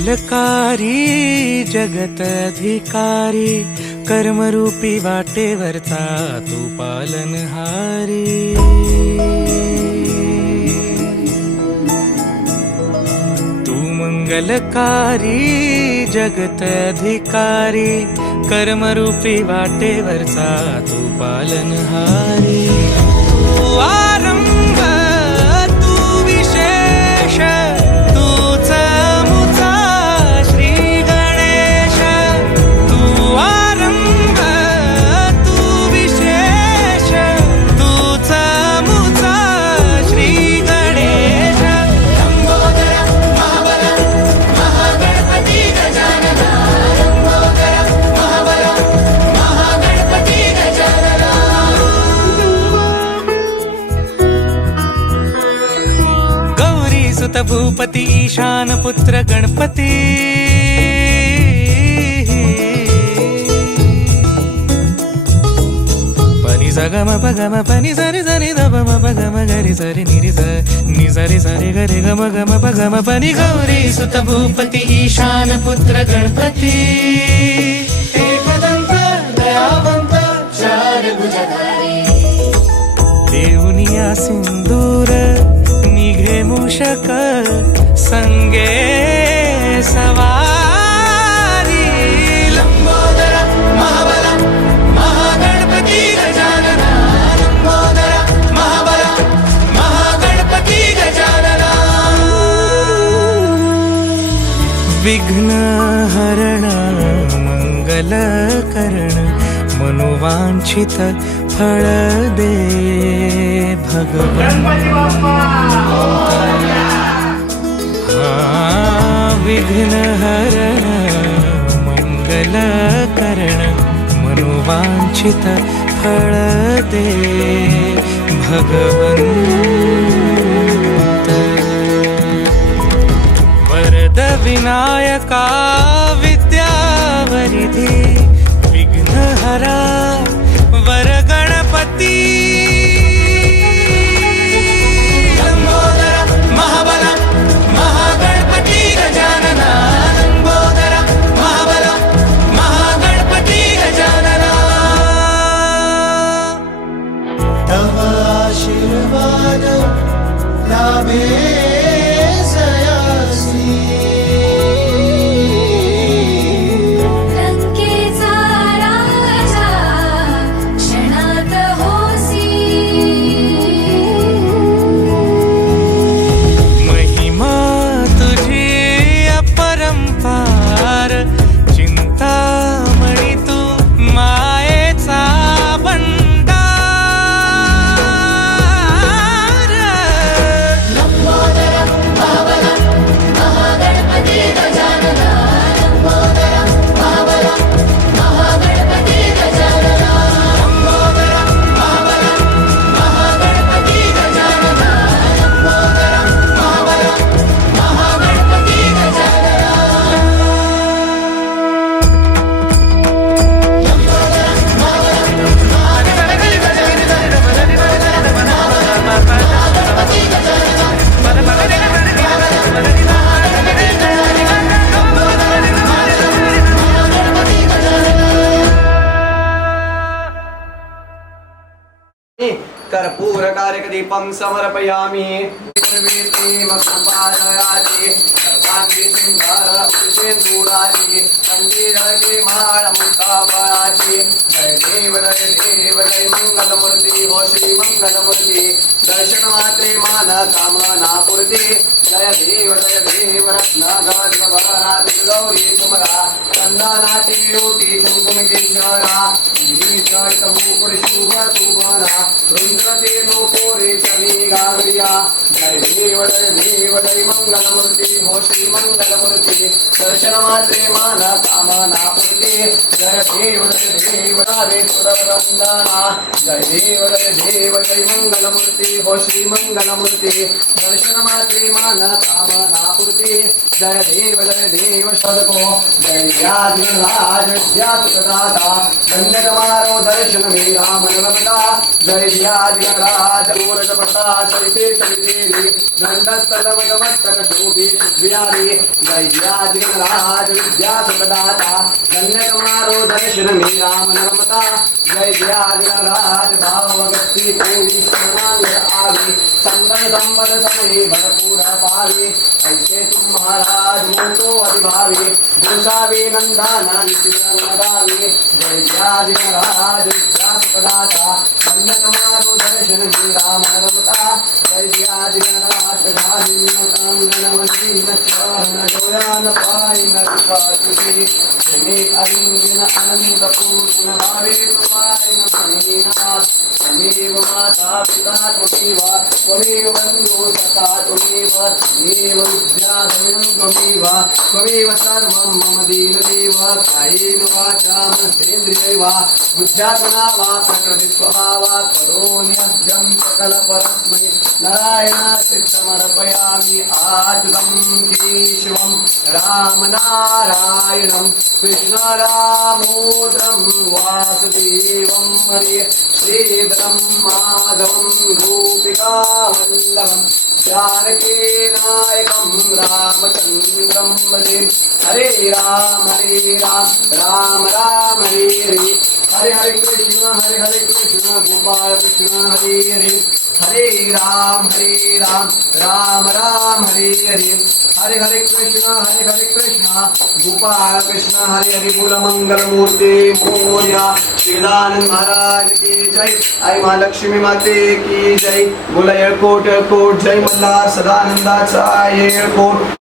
मंगलकारी जगत अधिकारी कर्मरूपी वाटेवरचा तू पालनहारी। तू मंगलकारी जगत अधिकारी कर्मरूपी वाटेवरचा तू पालनहारी। तू आरंभ तू विशेष तूच मुचा श्री गणेश। तू आरंभ तू विशेष तूच मुचा श्री गणेश। लंबोदर महाबल महागणपती गजानना। लंबोदर महाबल महागणपती गजानना। गौरी सुत भूपती ईशान पुत्र गणपती। पनी सगम पगम पनी सरी सरी दब म पगम गरी सरी निरी स नि सरी सरी गरी गम गम पगम पनी। गौरी सुत भूपती ईशान पुत्र गणपती। एकदंत दयावंत चार भुजधारी। देऊनिया सिंदूर निघे मूषक संगे सवारी। लंबोदर महाबल महागणपती गजानना। लंबोदर महाबल महागणपती गजानना। विघ्न हरण मंगल करण मनोवांछित फळ दे भगवान। विघ्न हरण मंगल करण मनोवांछित फळ दे भगवंत। वरद विनायका विद्यावरिधी विघ्नहरा वर गणपती। लंबोदर महाबल महागणपती गजानना। लंबोदर महाबल महागणपती गजानना। तव आशीर्वाद लाभे सयासी। लंकेचा राजा क्षणात होसी। महिमा तुझी अपरंपार चिंतामणी तू मायेचा भंडार। लंबोदर महाबल महागणपती गजानना। लंबोदर महाबल महागणपती गजानना। लंबोदर महाबल महागणपती गजानना। लंबोदर महाबल महागणपती गजानना। कर्पूरकारकदीपं समर्पयामि। निर्वेदीमसंपादयामि। सर्वाङ्गी सुन्दरसिन्दूराणि कण्ठे माळमुक्ताफलानि। जय देव जय मंगलमूर्ति हो श्री मंगलमूर्ति। दर्शनमात्रे मानकामना पूर्ति। जय देव रत्नागौरी तुमरा चंदनाची योगी कुंकुमकेश्वरा। जय देव जय मंगलमूर्ति हो श्री मंगलमूर्ति। दर्शनमात्रे मानकामना पूर्ति। जय देव वंदना। जय देव जय मंगलमूर्ति हो श्री मंगलमूर्ति। दर्शनमात्रे मानकामना पूर्ति। जय देव शतको जय व्याधिराज विद्यासुखदाता धन्यतमारो दर्शन में राम नमता जय व्याधिराज दूरजपटा सरिते सरितेरी दंडस्थलमस्तक शोभे विहारी जय व्याधिराज विद्यासुखदाता धन्यतमारो दर्शन में राम नमता जय व्याधिराज भावभक्ति पूरी सर्वांग आगे संगन संपद समय भरपूर पावे ऐसे तुम महाराज मोटो अधिभावी गोसावी नंदाना निशिदावी जय व्याधिराज विद्यासुखदाता धन्यतमारो दर्शन में राम नमता जय व्याधिराज चरण पाई नृपातुते जने अलिंगन अनंत पूर्ण भावे तुमाय नमः त्वमेव माता पिता त्वमेव बन्धु सखा त्वमेव विद्या त्वमेव त्वमेव सर्वं मम दीनदेव कायेन वाचा मनसेन्द्रियैर् वा बुद्ध्यात्मना वा प्रकृतिस्वभावात् करोम्यद्यं सकलपरस्मै नारायणाय समर्पयामि आच्युतं केशवं रामनारायणं कृष्णरामोदरं वासुदेवं हरे श्रीधरं माधवं गोपिकावल्लभं जानकीनायकं रामचन्द्रं भजे हरे राम राम राम हरे हरे हरे हरे कृष्ण गोपाल कृष्ण हरे राम राम राम हरे हरे कृष्ण गोपाल कृष्ण हरे बोल मंगल मूर्ति मोर्या श्रीदानंद महाराज की जय आई माँ लक्ष्मी माते की जय बोला एयरपोर्ट जय मल्हार सदानंदाचा एयरपोर्ट